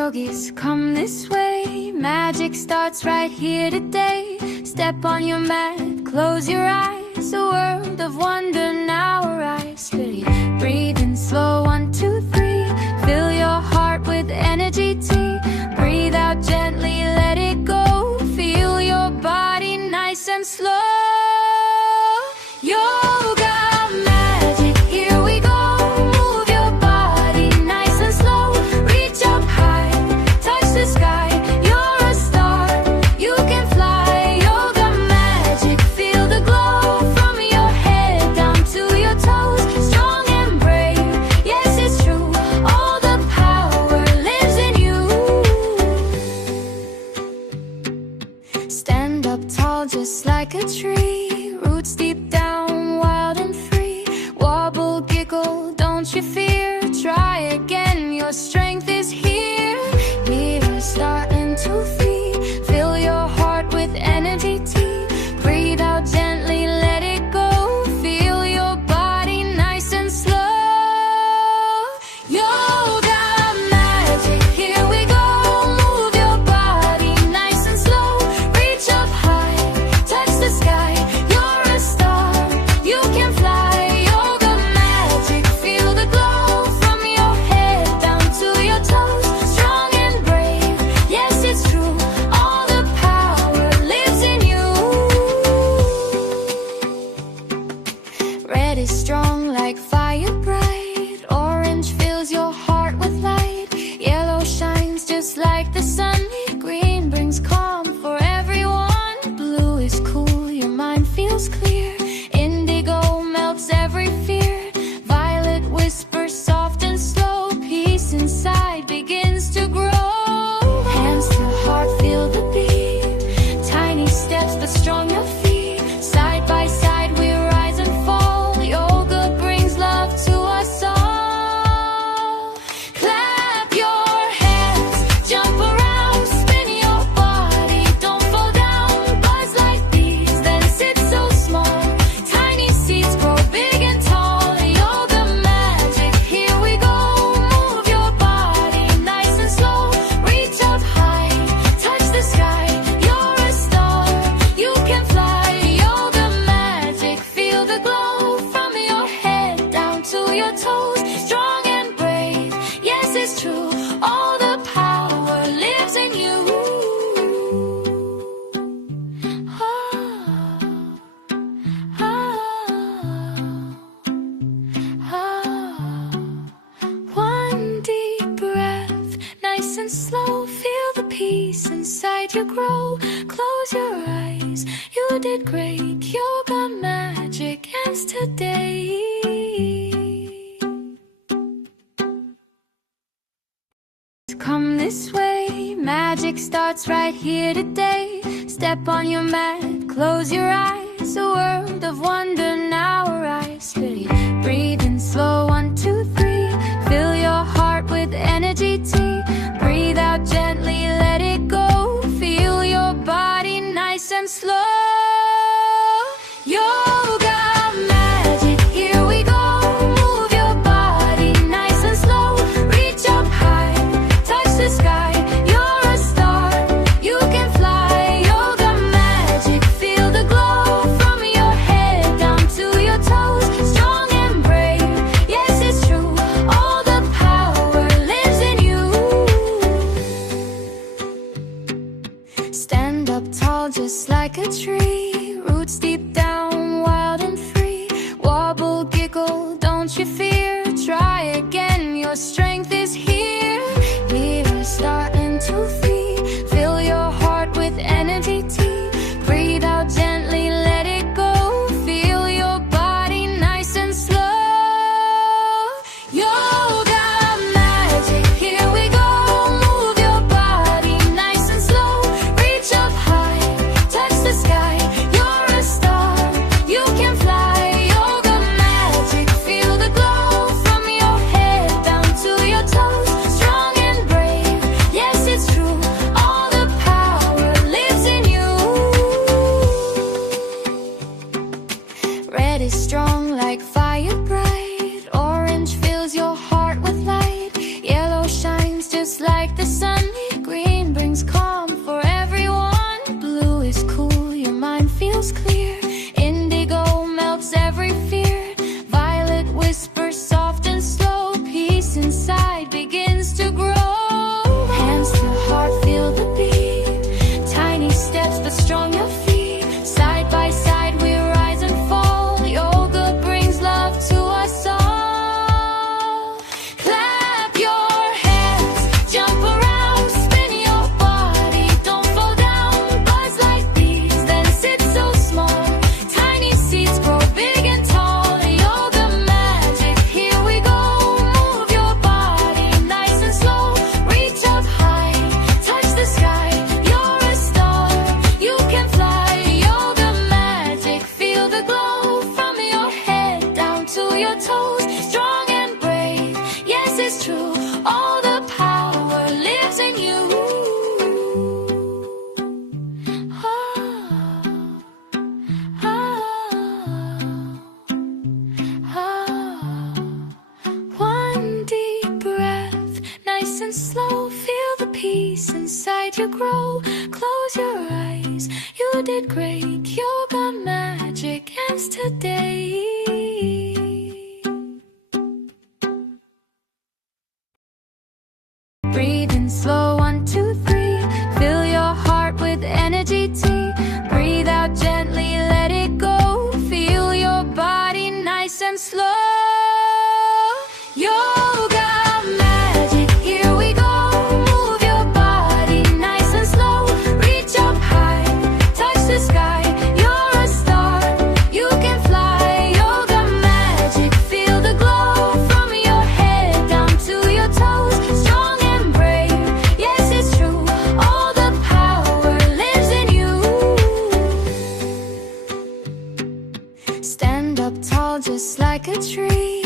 Yogis, come this way. Magic starts right here today. Step on your mat, close your eyes. A world of wonder now arise. Steady, breathe in slow, 1, 2, 3. Fill your heart with energy tea. Breathe out gently, let it go. Feel your body nice and slow. Yoga magic, here we go. Move your body nice and slow. Reach up high, touch the sky. You're a star, you can fly. Yoga magic, feel the glow. From your head down to your toes. Strong and brave, yes it's true. All the power lives in you. Stand up tall just like a tree. Roots deep down, wild and free. Wobble, giggle, don't you fear. Try again, your strength is here. Here, starting to feed. Fill your heart with energy tea. Breathe out gently, let it go. Feel your body nice and slow. Yoga magic, here we go. Move your body nice and slow. Reach up high, touch the sky. You're a star, you can fly. Yoga magic, feel the glow. From your head down to your toes. Strong and brave, yes it's true. All the power lives in you. Red is strong like fire bright. Orange fills your heart with light. Yellow shines just like the sun. Green brings calm for everyone. Blue is cool, your mind feels clear. Indigo melts every fear. Violet whispers soft and slow. Peace inside begins to grow. Hands to heart, feel the beat. Tiny steps but strong your feet. Side by side we rise and fall. Yoga brings love to us all. Clap your hands, jump around, spin your body. Don't fall down, buzz like bees, then sit so small. Tiny seeds grow big and tall. Yoga magic, here we go. Move your body nice and slow. Reach up high, touch the sky. You're a star, you can fly. Yoga magic, feel the glow. From your head down to your toes. Strong and brave, yes it's true. All the power lives in you. One deep breath, nice and slow. Feel the peace inside you grow. Close your eyes, you did great. Yoga magic ends today. Come this way, magic starts right here today. Step on your mat, close your eyes. A world of wonder now arise. Steady, breathe in slow, 1, 2, 3. Fill your heart with energy tea. Breathe out gently, let it go. Feel your body nice and slow. Yoga magic, here we go. Move your body nice and slow. Reach up high, touch the sky. You're a star, you can fly. Yoga magic, feel the glow. From your head down to your toes. Strong and brave, yes it's true. All the power lives in you. Stand up tall just like a tree. Roots deep down, wild and free. Wobble, giggle, don't you fear. Try again, your strength is here. Here, starting to feed. Fill your heart with energy tea. Breathe out gently, let it go. Feel your body nice and slow. Yoga magic, here we go. Move your body nice and slow. Reach up high, touch the sky. You're a star, you can fly. Yoga magic, feel the glow. From your head down to your toes. Strong and brave, yes it's true. All the power lives in you. Red is strong like fire bright. Orange fills your heart with light. Yellow shines just like the sun. your toes, strong and brave. Yes, it's true, all the power lives in you. Oh, oh, oh. One deep breath, nice and slow. Feel the peace inside you grow. Close your eyes, you did great. Yoga magic ends today. Breathe in slow, 1, 2, 3. Fill your heart with energy tea. Breathe out gently, let it go. Feel your body nice and slow. Yoga magic, here we go. Move your body nice and slow. Reach up high, touch the sky. You're a star, you can fly. Yoga magic, feel the glow. From your head down to your toes, strong and brave. Yes, it's true, all the power lives in you. Stand up tall just like a tree.